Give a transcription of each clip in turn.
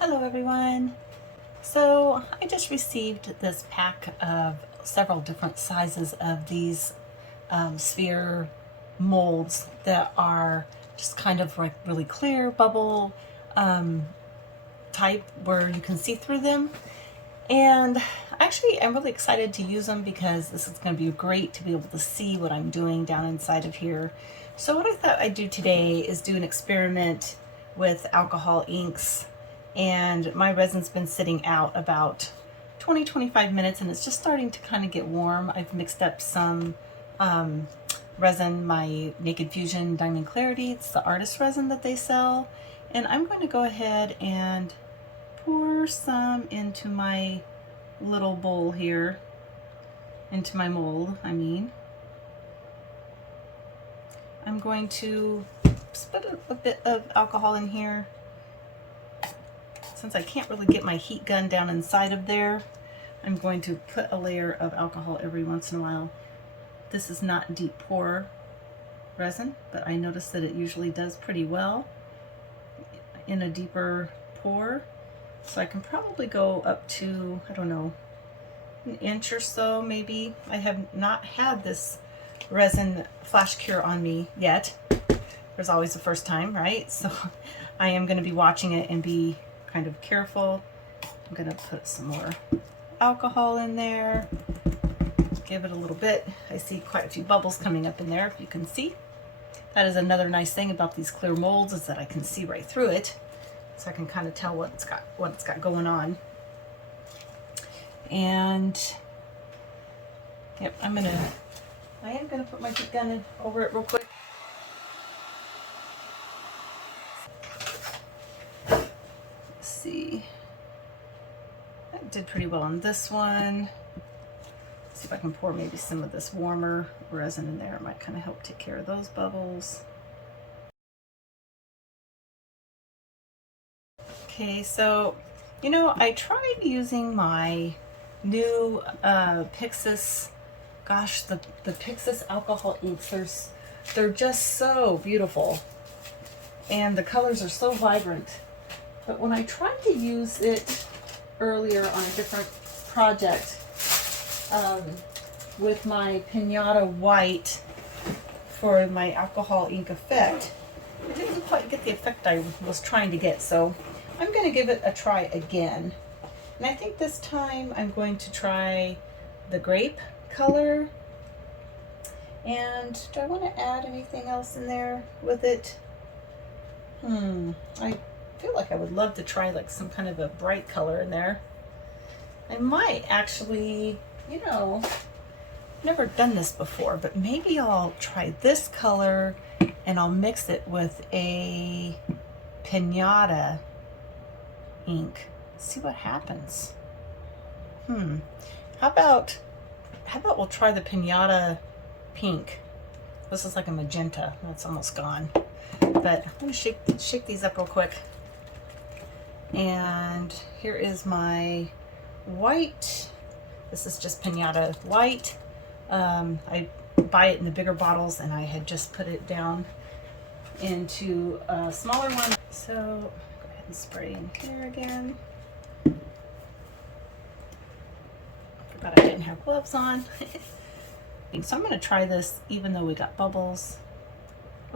Hello everyone. So I just received this pack of several different sizes of these sphere molds that are just kind of like really clear bubble type where you can see through them. And actually I'm really excited to use them because this is going to be great to be able to see what I'm doing down inside of here. So what I thought I'd do today is do an experiment with alcohol inks, and my resin's been sitting out about 20-25 minutes and it's just starting to kind of get warm. I've mixed up some resin, my Naked Fusion Diamond Clarity. It's the artist resin that they sell, and I'm going to go ahead and pour some into my little bowl here, into my mold, I'm going to put a bit of alcohol in here. Since I can't really get my heat gun down inside of there, I'm going to put a layer of alcohol every once in a while. This is not deep pour resin, but I noticed that it usually does pretty well in a deeper pour. So I can probably go up to, I don't know, an inch or so maybe. I have not had this resin flash cure on me yet. There's always the first time, right? So I am going to be watching it and be kind of careful. I'm going to put some more alcohol in there, give it a little bit. I see quite a few bubbles coming up in there, if you can see. That is another nice thing about these clear molds, is that I can see right through it, so I can kind of tell what it's got going on. And yep, I am gonna put my heat gun over it real quick. Let's see, that did pretty well on this one. Let's see if I can pour maybe some of this warmer resin in there. It might kind of help take care of those bubbles. Okay, so I tried using my new Pixis, gosh, the Pixis alcohol inks. They're just so beautiful, and the colors are so vibrant. But when I tried to use it earlier on a different project with my Pinata white for my alcohol ink effect, it didn't quite get the effect I was trying to get. So I'm going to give it a try again. And I think this time I'm going to try the grape color. And do I want to add anything else in there with it? I feel like I would love to try like some kind of a bright color in there. I might actually, never done this before, but maybe I'll try this color and I'll mix it with a Pinata ink. See what happens. How about we'll try the Pinata pink. This is like a magenta. That's almost gone. But I'm gonna shake these up real quick. And here is my white. This is just Pinata white. I buy it in the bigger bottles, and I had just put it down into a smaller one. So go ahead and spray in here again. Forgot I didn't have gloves on. So I'm going to try this even though we got bubbles.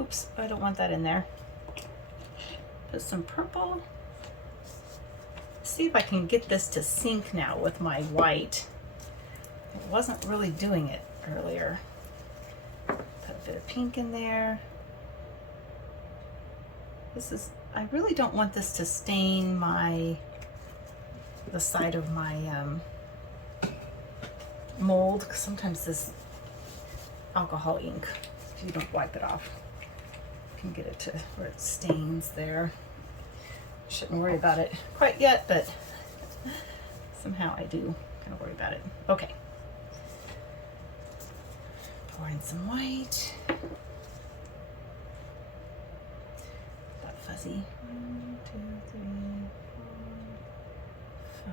Oops, I don't want that in there. Put some purple. See if I can get this to sync now with my white. It wasn't really doing it earlier. Put a bit of pink in there. I really don't want this to stain the side of my mold, because sometimes this alcohol ink, if you don't wipe it off, you can get it to where it stains there. Shouldn't worry about it quite yet, but somehow I do kind of worry about it. Okay. Pour in some white. That fuzzy. 1, 2, 3, 4,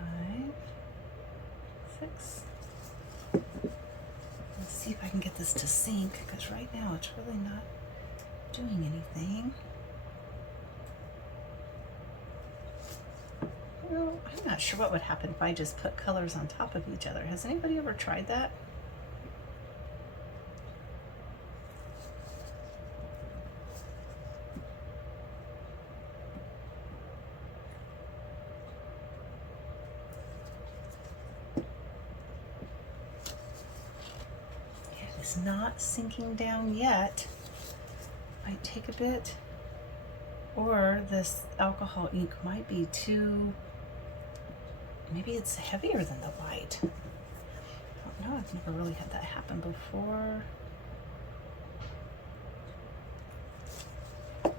5, 6. Let's see if I can get this to sync, because right now it's really not doing anything. Well, I'm not sure what would happen if I just put colors on top of each other. Has anybody ever tried that? It is not sinking down yet. Might take a bit. Or this alcohol ink might be too, maybe it's heavier than the white. I don't know, I've never really had that happen before. Okay.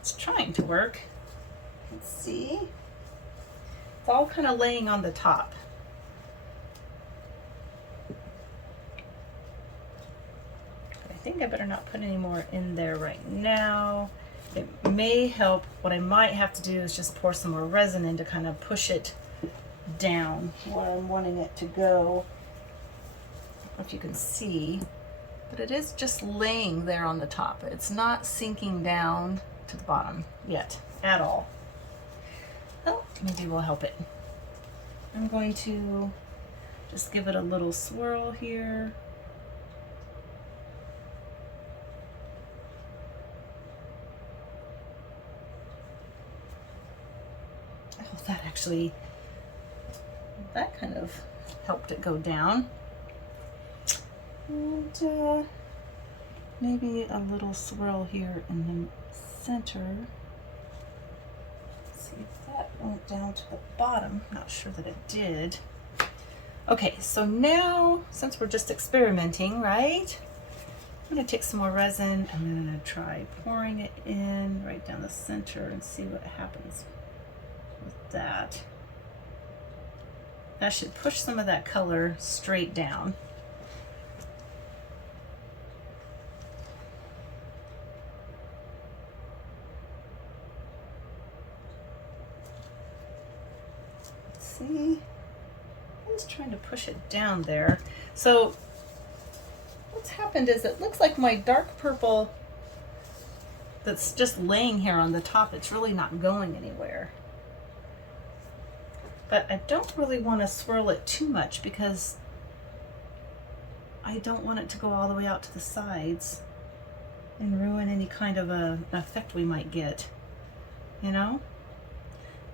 It's trying to work. Let's see. It's all kind of laying on the top. I think I better not put any more in there right now. It may help. What I might have to do is just pour some more resin in to kind of push it down where I'm wanting it to go. I don't know if you can see, but it is just laying there on the top. It's not sinking down to the bottom yet at all. Oh, maybe we'll help it. I'm going to just give it a little swirl here. Oh, that kind of helped it go down. And maybe a little swirl here in the center. See if that went down to the bottom. Not sure that it did. Okay, so now, since we're just experimenting, right? I'm gonna take some more resin. I'm gonna try pouring it in right down the center and see what happens with that. That should push some of that color straight down. See, I'm just trying to push it down there. So what's happened is it looks like my dark purple that's just laying here on the top, it's really not going anywhere. But I don't really want to swirl it too much because I don't want it to go all the way out to the sides and ruin any kind of an effect we might get, you know?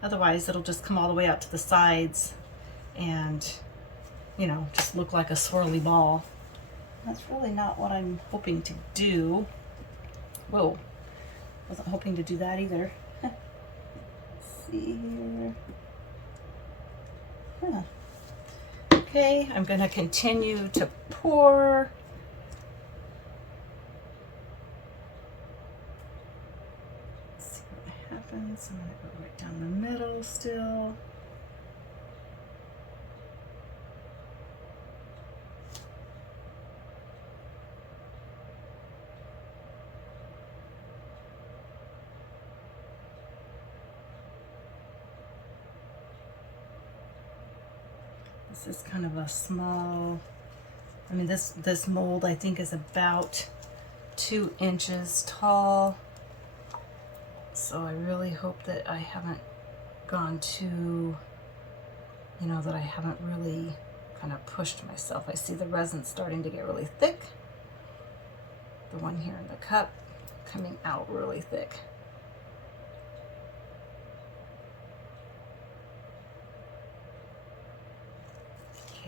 Otherwise, it'll just come all the way out to the sides and, you know, just look like a swirly ball. That's really not what I'm hoping to do. Whoa, wasn't hoping to do that either. Let's see here. Huh. Okay, I'm going to continue to pour. Let's see what happens. I'm going to go right down the middle still. This is kind of a small, I mean, this mold I think is about 2 inches tall. So I really hope that I haven't gone too, you know, that I haven't really kind of pushed myself. I see the resin starting to get really thick. The one here in the cup coming out really thick.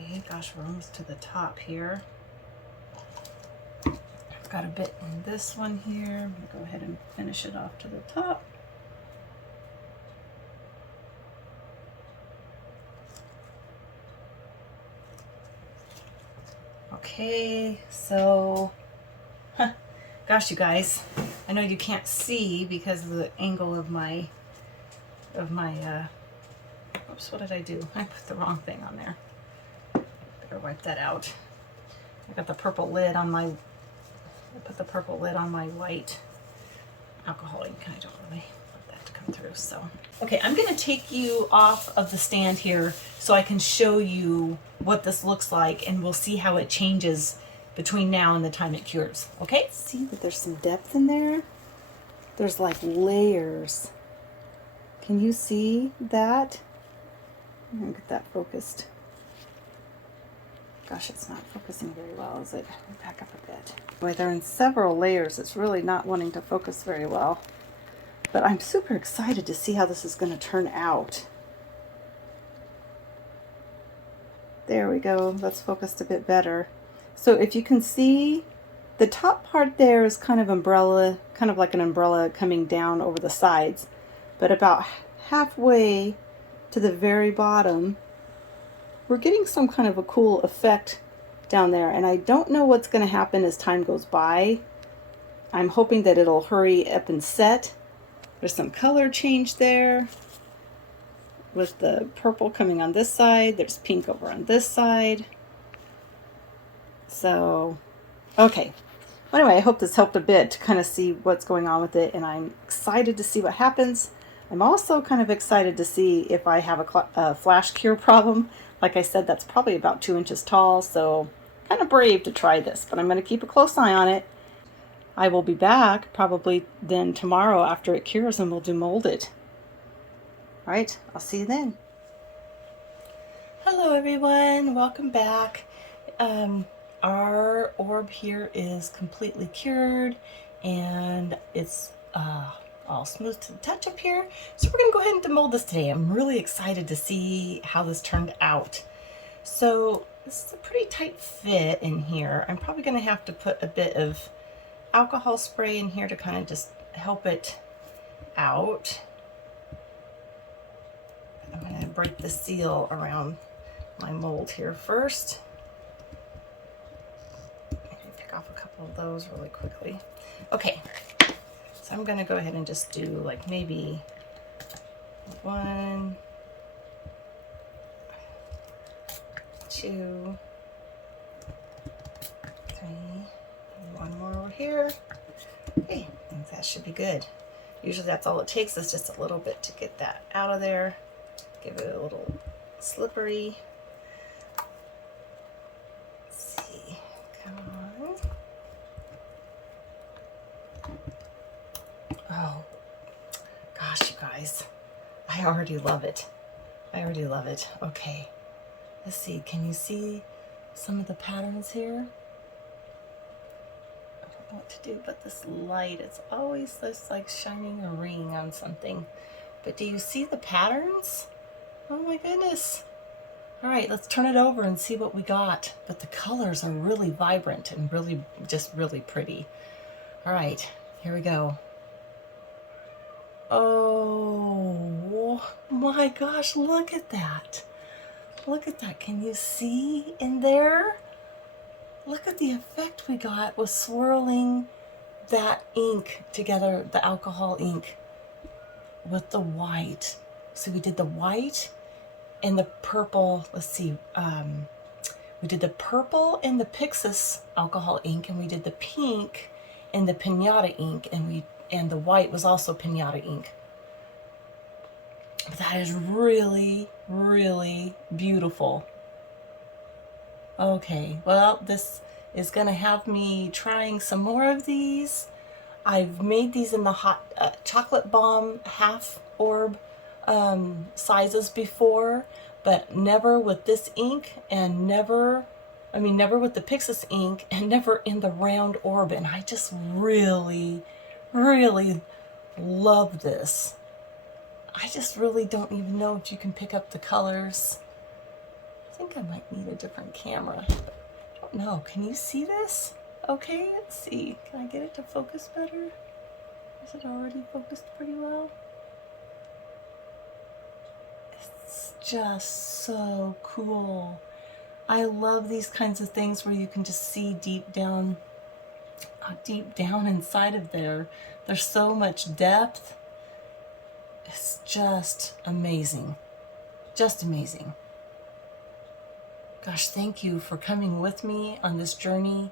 Okay, gosh, we're almost to the top here. I've got a bit in this one here. I'm gonna go ahead and finish it off to the top. Okay, so, gosh, you guys, I know you can't see because of the angle of my, oops, what did I do? I put the wrong thing on there. Better wipe that out. I got the purple lid on my, I put the purple lid on my white alcohol ink. I don't really want that to come through. So, okay, I'm gonna take you off of the stand here so I can show you what this looks like, and we'll see how it changes between now and the time it cures, okay? See that there's some depth in there? There's like layers. Can you see that? I'm gonna get that focused. Gosh, it's not focusing very well, is it? Back up a bit. Boy, they're in several layers. It's really not wanting to focus very well. But I'm super excited to see how this is going to turn out. There we go. That's focused a bit better. So if you can see, the top part there is kind of umbrella, kind of like an umbrella coming down over the sides. But about halfway to the very bottom, we're getting some kind of a cool effect down there. And I don't know what's going to happen as time goes by. I'm hoping that it'll hurry up and set. There's some color change there with the purple coming on this side. There's pink over on this side. So, okay. Anyway, I hope this helped a bit to kind of see what's going on with it, and I'm excited to see what happens. I'm also kind of excited to see if I have a flash cure problem. Like I said, that's probably about 2 inches tall, so kind of brave to try this, but I'm going to keep a close eye on it. I will be back probably then tomorrow after it cures, and we'll do mold it. All right, I'll see you then. Hello everyone, welcome back. Our orb here is completely cured, and it's all smooth to the touch up here. So we're gonna go ahead and demold this today. I'm really excited to see how this turned out. So this is a pretty tight fit in here. I'm probably gonna have to put a bit of alcohol spray in here to kind of just help it out. I'm going to break the seal around my mold here first. Maybe pick off a couple of those really quickly. Okay, so I'm going to go ahead and just do like maybe 1, 2, 3. One more over here. Okay, I think that should be good. Usually that's all it takes, is just a little bit to get that out of there. Give it a little slippery. Let's see, come on. Oh, gosh, you guys. I already love it. I already love it. Okay, let's see, can you see some of the patterns here? What to do, but this light, it's always this like shining a ring on something. But do you see the patterns? Oh my goodness. All right, let's turn it over and see what we got. But the colors are really vibrant and really, just really pretty. All right, here we go. Oh my gosh, look at that. Look at that. Can you see in there? Look at the effect we got with swirling that ink together, the alcohol ink, with the white. So we did the white and the purple. Let's see. We did the purple in the Pixis alcohol ink, and we did the pink in the Pinata ink, and the white was also Pinata ink. But that is really, really beautiful. Okay, well, this is going to have me trying some more of these. I've made these in the hot chocolate bomb half orb sizes before, but never with this ink, and never with the Pixis ink, and never in the round orb. And I just really, really love this. I just really don't even know if you can pick up the colors. I think I might need a different camera. I don't know. Can you see this? Okay, let's see. Can I get it to focus better? Is it already focused pretty well? It's just so cool. I love these kinds of things where you can just see deep down inside of there. There's so much depth. It's just amazing. Just amazing. Gosh, thank you for coming with me on this journey,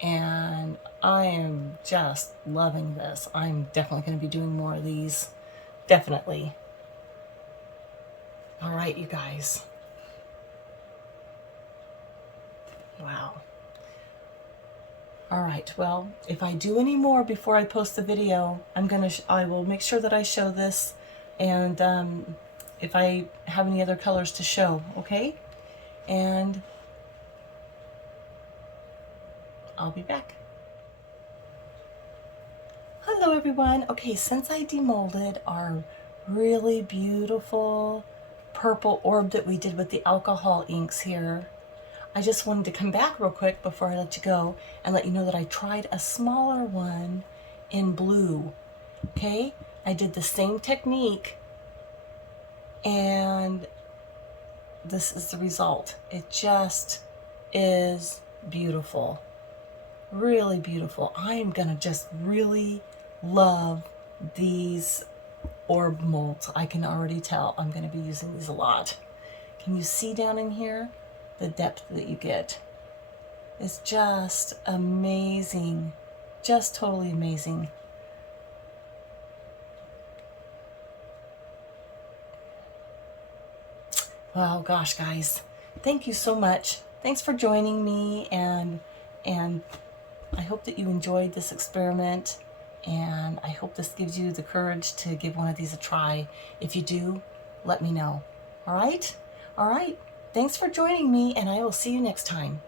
and I am just loving this. I'm definitely going to be doing more of these. definitely. All right, you guys. Wow. All right, well, if I do any more before I post the video, I will make sure that I show this, and if I have any other colors to show, okay? And I'll be back. Hello everyone. Okay, since I demolded our really beautiful purple orb that we did with the alcohol inks here, I just wanted to come back real quick before I let you go and let you know that I tried a smaller one in blue. Okay, I did the same technique and this is the result. It just is beautiful. Really beautiful. I am gonna just really love these orb molds. I can already tell I'm gonna be using these a lot. Can you see down in here the depth that you get? It's just amazing. Just totally amazing. Well, gosh, guys, thank you so much. Thanks for joining me, and I hope that you enjoyed this experiment, and I hope this gives you the courage to give one of these a try. If you do, let me know. All right? All right. Thanks for joining me, and I will see you next time.